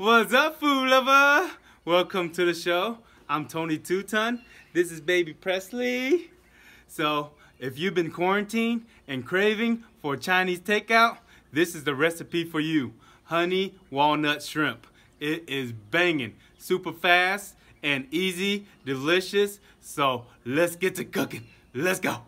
What's up, food lover? Welcome to the show. I'm Tony Two-Ton. This is Baby Presley. So, if you've been quarantined and craving for Chinese takeout, this is the recipe for you. Honey Walnut Shrimp. It is banging, super fast and easy, delicious. So, let's get to cooking. Let's go.